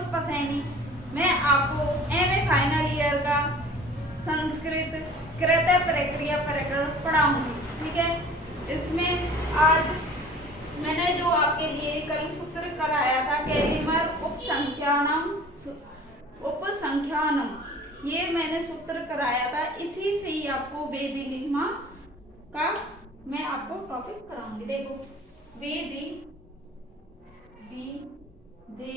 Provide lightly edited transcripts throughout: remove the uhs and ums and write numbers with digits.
पुष्पा सैनी। मैं आपको MA final year का संस्कृत कृत प्रक्रिया प्रकरण पढ़ाऊंगी। ठीक है, इसमें आज मैंने जो आपके लिए कल सूत्र कराया था कैलिमर उपसंख्यानम, ये मैंने सूत्र कराया था। इसी से ही आपको वेदिलिमा का मैं आपको टॉपिक कराऊंगी। देखो, वेदी दी दे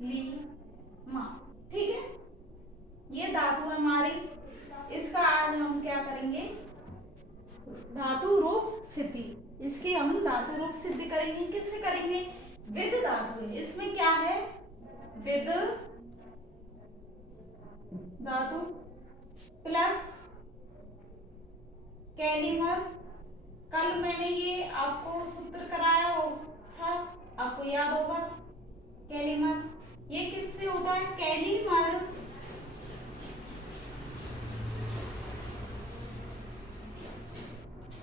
ली मा, ठीक है, ये धातु है हमारी। इसका आज हम क्या करेंगे, धातु रूप सिद्धि। इसकी हम धातु रूप सिद्धि करेंगे। किससे करेंगे, विद धातु है। इसमें क्या है, विद धातु प्लस कैलिमर। कल मैंने ये आपको सूत्र कराया हो था, आपको याद होगा। कैलिमर ये किससे होता है, कैलिमर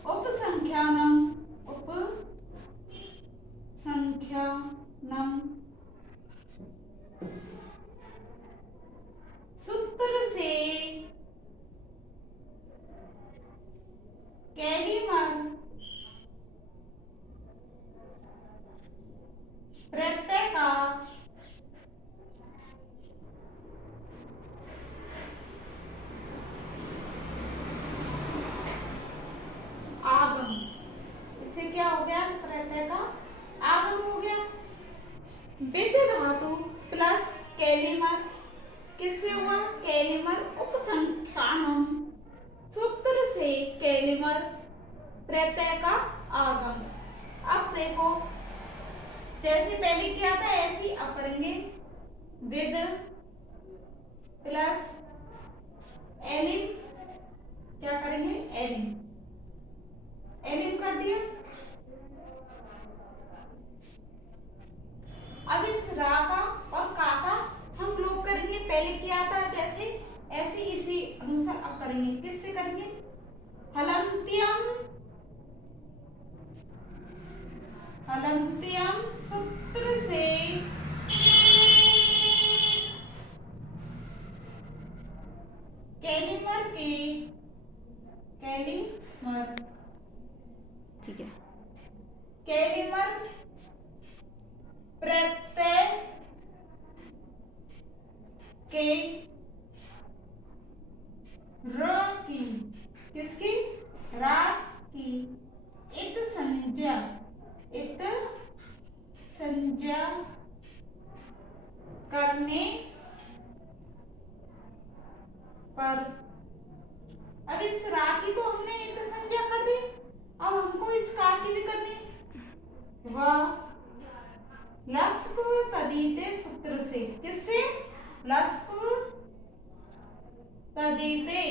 उपसंख्यानम सूत्र से कैलिमर प्रत्यय का आगम। इससे क्या हो गया, प्रत्यय का आगम हो गया। विद धातु प्लस कैलिमर किससे हुआ, कैलिमर उपसंख्यानम, सूत्र से कैलिमर प्रत्यय का आगम। अब देखो, जैसे पहले किया था ऐसे ही अब करेंगे। विद प्लस एलिम, क्या करेंगे, एलिम, एलिम कर दिया। अब इस रा का और का हम लोग करेंगे। पहले किया था जैसे ऐसे इसी अनुसार अब करेंगे। किससे करेंगे, हलंत्यम सूत्र से कैलिमर ठीक है, कैलिमर प्रत्यय के र की, किसकी, रा की इत संज्ञा करने पर। अब इस रा की तो हमने इत संज्ञा कर दी, अब हमको इस का की भी करनी। वह लस्क तदीते सूत्र से, किससे, लस्क तदीते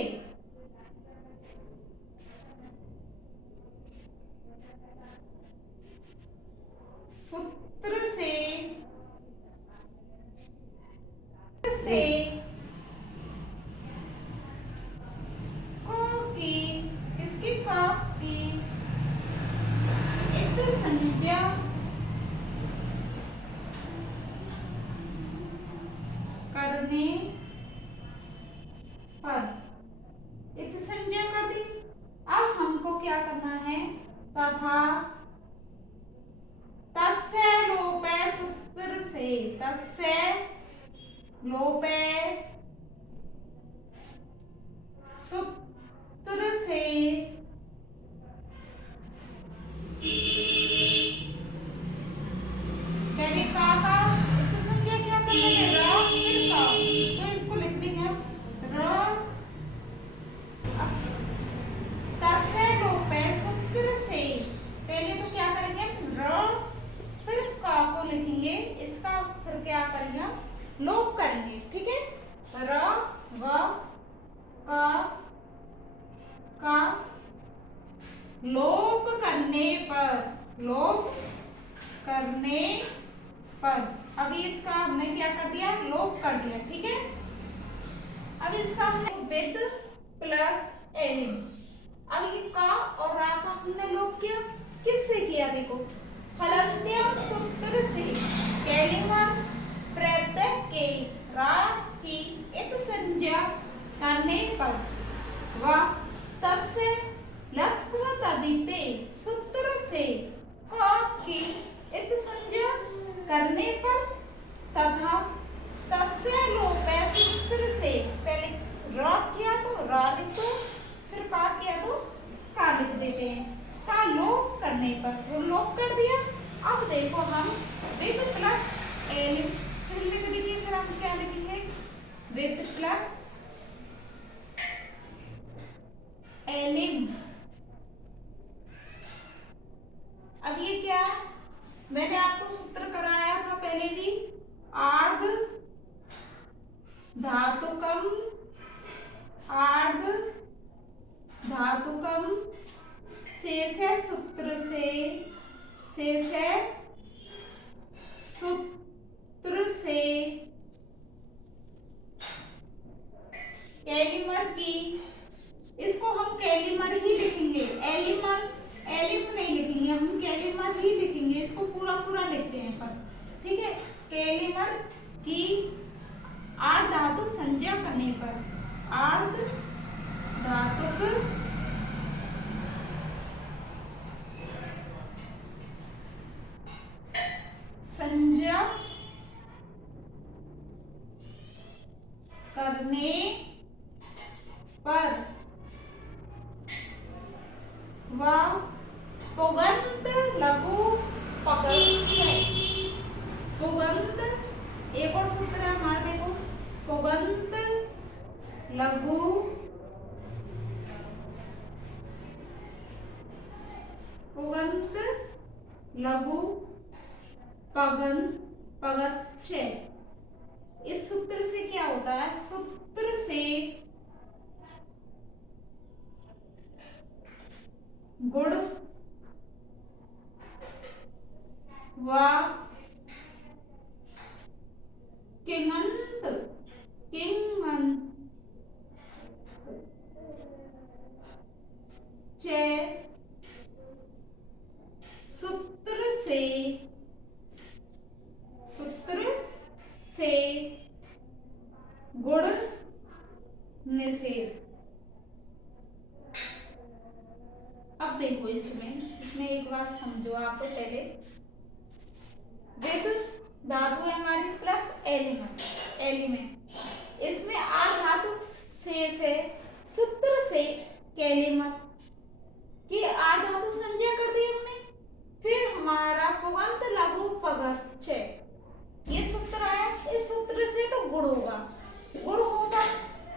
सूत्र से को की, किसकी, का की इत संज्ञा करने पर, इत संज्ञा कर दी। अब हमको क्या करना है, तथा तस्य लोपे सूत्र से, तस्य लोपे सूत्र से पहले का इत संज्ञा क्या करना है, रा फिर का, तो इसको लिख देंगे रा। तस्य लोपे सूत्र से, पहले तो क्या करेंगे, रा फिर का को लिखेंगे, इसका फिर क्या करेंगे, लोप करेंगे। ठीक है, र व का लोप करने पर, अभी इसका हमने क्या कर दिया, लोप कर दिया। ठीक है, अब इसका हमने विद प्लस एलिम, अब ये का और रा का हमने लोप किया। किससे किया, देखो, हलंत्यम सूत्र से कैलिमर करने पर तथा तस्य लोपे सूत्र से, पहले र किया तो रा लिख दो, फिर का किया तो का लिख देते हैं। का लोप करने पर, लोप कर दिया। अब देखो हम विद प्लस एलिम फिर लिख दीजिए, फिर हम क्या लिखेंगे, विद प्लस एलिम। अब ये क्या, मैंने आपको सूत्र कराया था पहले भी, आर्ध धातुकम, आर्ध धातुकम शेष सूत्र से, शेष सूत्र से कैलिमर की, इसको हम कैलिमर ही लिखेंगे, एलिमर एलिम नहीं लिखेंगे, हम कैलिमर ही लिखेंगे, इसको पूरा पूरा लिखते हैं पर, ठीक है। कैलिमर की आर्ध धातु संज्ञा करने पर, आर्ध धातुक संज्ञा करने पर वह पुगंत लघु पगच्छे, पुगंत, एक और सूत्र है हमारे, देखो पुगंत लघु पुगंत लघु पगन पगच्छे। इस सूत्र से क्या होता है, सूत्र से गुण व किंगंत, किंगंत चे सूत्र से गुण निषेध। अब देखो इसमें एक बात समझो आप तो पहले, विद धातु है हमारी प्लस एलिमेंट, एलिमेंट, इसमें आ धातु शेष है, सूत्र से कैलिमर की आर धातु संज्ञा कर दी हमने, फिर हमारा पुगंत लघु पगच्छे, ये सूत्र आया, इस सूत्र से तो गुण होगा, गुण होगा,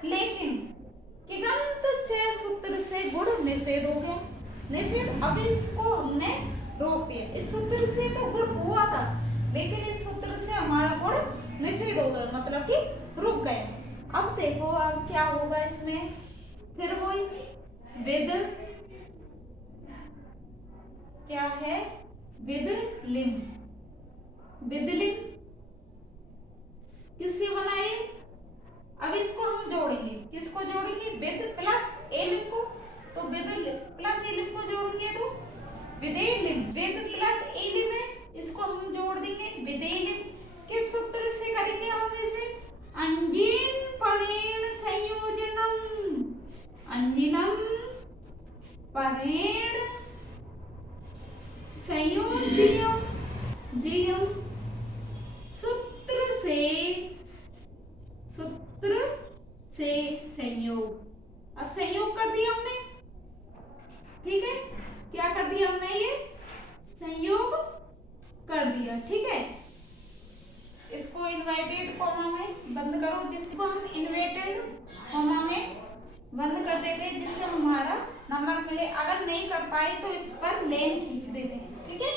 लेकिन किगंत छह सूत्र से गुण निषेध हो गया, निषेध। अब इसको हमने रोक दिया, इस सूत्र से तो गुण हुआ था, लेकिन इस सूत्र से हमारा गुण निषेध हो गया, मतलब कि रुक गए। अब देखो अब क्या होगा इसमें, फिर वही विद, क्या है, विद लिम, विद लिम किससे बनाए, अब इसको हम जोड़ेंगे, किसको जोड़ेंगे, विद प्लस एलिम को, तो विद प्लस एलिम को जोड़ेंगे तो विदेलिम, विद प्लस एलिम है, इसको हम जोड़ देंगे विदेलिम। किस सूत्र से करेंगे हम इसे, अंजीन परेण संयोजनम, अंजिनम परेण संयोज्यम, जियम सूत्र से संयोग। अब संयोग कर दिया हमने, ठीक है, क्या कर दिया हमने, ये संयोग कर दिया, ठीक है। इसको इन्वर्टेड कॉमा में बंद करो, जिसको हम इन्वर्टेड कॉमा में बंद कर देते हैं, जिससे हमारा नंबर मिले। अगर नहीं कर पाए तो इस पर लेन खींच देते हैं, ठीक है,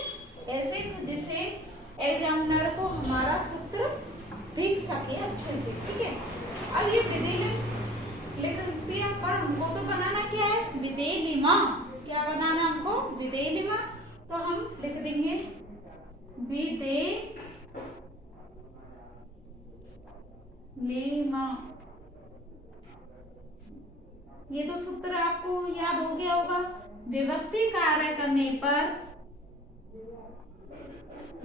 ऐसे जिससे एग्जामिनर को हमारा सूत्र दिख सके अच्छे से, ठीक है। अब ये विदेलिम लिख दिया, पर हमको तो बनाना क्या है, विदेलिमा, क्या बनाना हमको, विदेलिमा, तो हम लिख देंगे विदेलिमा, ये तो सूत्र आपको याद हो गया होगा। विभक्ति कार्य करने पर,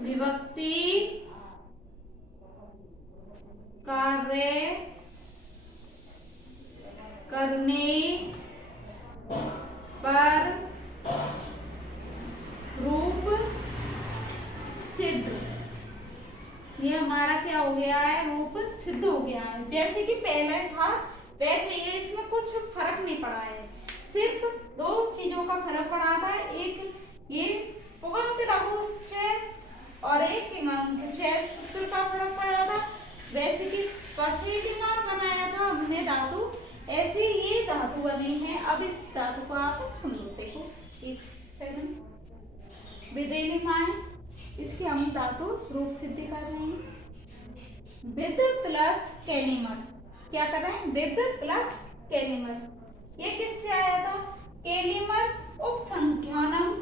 विभक्ति कार्य करने पर रूप सिद्ध, ये हमारा क्या हो गया है, रूप सिद्ध हो गया है। जैसे कि पहले था वैसे ही इसमें कुछ फर्क नहीं पड़ा है, सिर्फ दो चीजों का फर्क पड़ा था। एक ये पुगंत लघु उच्चय और एक इमाम सूत्र का फर्क पड़ा था। वैसे कि कठिलिमा बनाया था हमने धातु, ऐसे ये धातु बनी है। अब इस धातु को आप सुन लो, देखो एक सेकंड। विदेलिमा है, इसकी हम धातु रूप सिद्धि कर रहे हैं। विद प्लस कैलिमर, क्या कर रहे हैं, विद प्लस कैलिमर। ये किससे आया था, कैलिमर उपसंख्यानम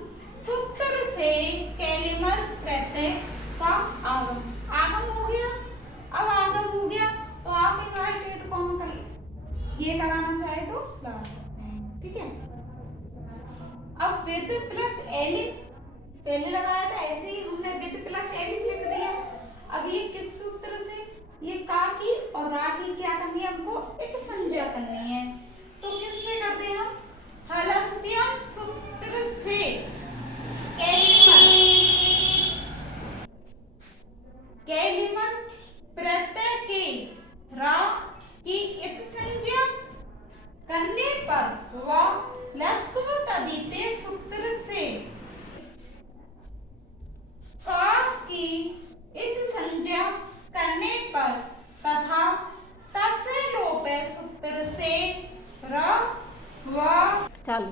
सूत्र से कैलिमर प्रत्यय का आगम, आगम हो गया। अब आगम हो गया तो आप इनवर्टेड कॉमा कर ये लगाना चाहे तो लगा सकते हैं, ठीक है। अब विद प्लस एलिम पहले लगाया था, ऐसे ही हमने विद प्लस एलिम लिख दिया। अब ये किस सूत्र से, ये का की और रा की क्या करनी है, हमको एक संज्ञा करनी है। तो किससे करते हैं हम, हलंत्यम सूत्र से कैलिमर प्रत्यय के रा की एक संज्ञा करने पर वह लस्कृत अदित्य सूत्र से का की इत संज्ञा करने पर तथा तस्य लोप सूत्र से र व चल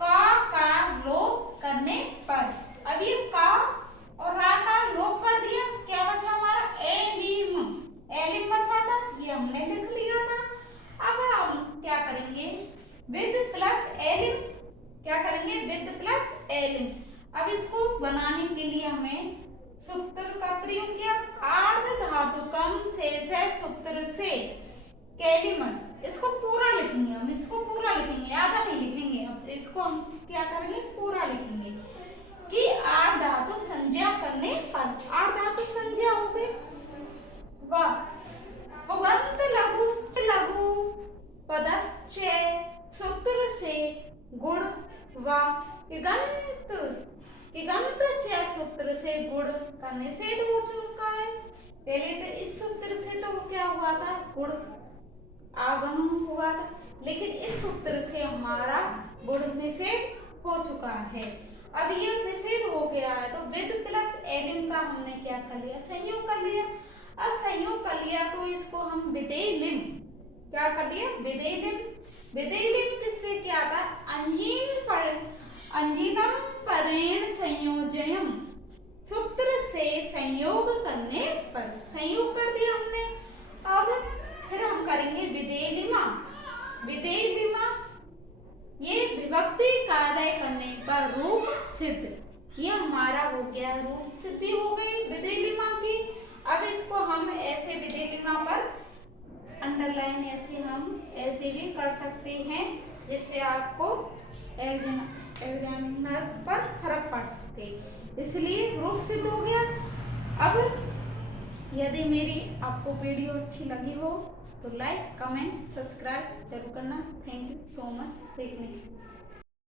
का लोप करने पर। अब ये का और रा का लोप कर दिया, क्या बचा हमारा, एलिम, एलिम बचा था, ये हमने लिख लिया था। अब हम क्या करेंगे, विद प्लस एलिम, क्या करेंगे, विद प्लस एलिम। अब इसको बनाने के लिए हमें सूत्र का प्रयोग किया, आर्ध धातुकम शेष सूत्र से कैलिमर। इसको पूरा लिखेंगे हम, इसको पूरा लिखेंगे, आधा नहीं लिखेंगे। अब इसको हम क्या करेंगे, पूरा लिखेंगे कि आर्ध धातु संज्ञा करने पर, आर्ध धातु संज्ञा हो गई, वाह पुगंत लघु लघु पदश्चय सूत्र से गुण व इगंत चय सूत्र से गुण का निषेध हो चुका है। पहले तो इस सूत्र से तो क्या हुआ था, गुण आगम हुआ था, लेकिन इस सूत्र से हमारा गुण निषेध हो चुका है। अब ये निषेध हो गया है तो विद प्लस एलिम का हमने क्या कर लिया, संयोग कर लिया। अब संयोग कर लिया तो इसको हम विदेलिम, क्या कर लिया, विदेलिम। विदेलिम किससे क्या था, अंजीनम परेण संयोजयम सूत्र से संयोग करने पर, संयोग कर दिया हमने। अब फिर हम करेंगे विदेलिमा। विदेलिमा ये विभक्ति कार्य करने पर रूप सिद्ध, ये हमारा हो गया, रूप सिद्धि हो गई विदेलिमा की। अब इसको हम ऐसे विदेलिमा पर अंडरलाइन ऐसे हम ऐसे भी कर सकते हैं, जिससे आपको एग्जामिनर पर फर्क पड़ सके, इसलिए रूप सिद्ध हो गया। अब यदि मेरी आपको वीडियो अच्छी लगी हो तो लाइक, कमेंट, सब्सक्राइब जरूर करना। थैंक यू सो मच देखने के लिए।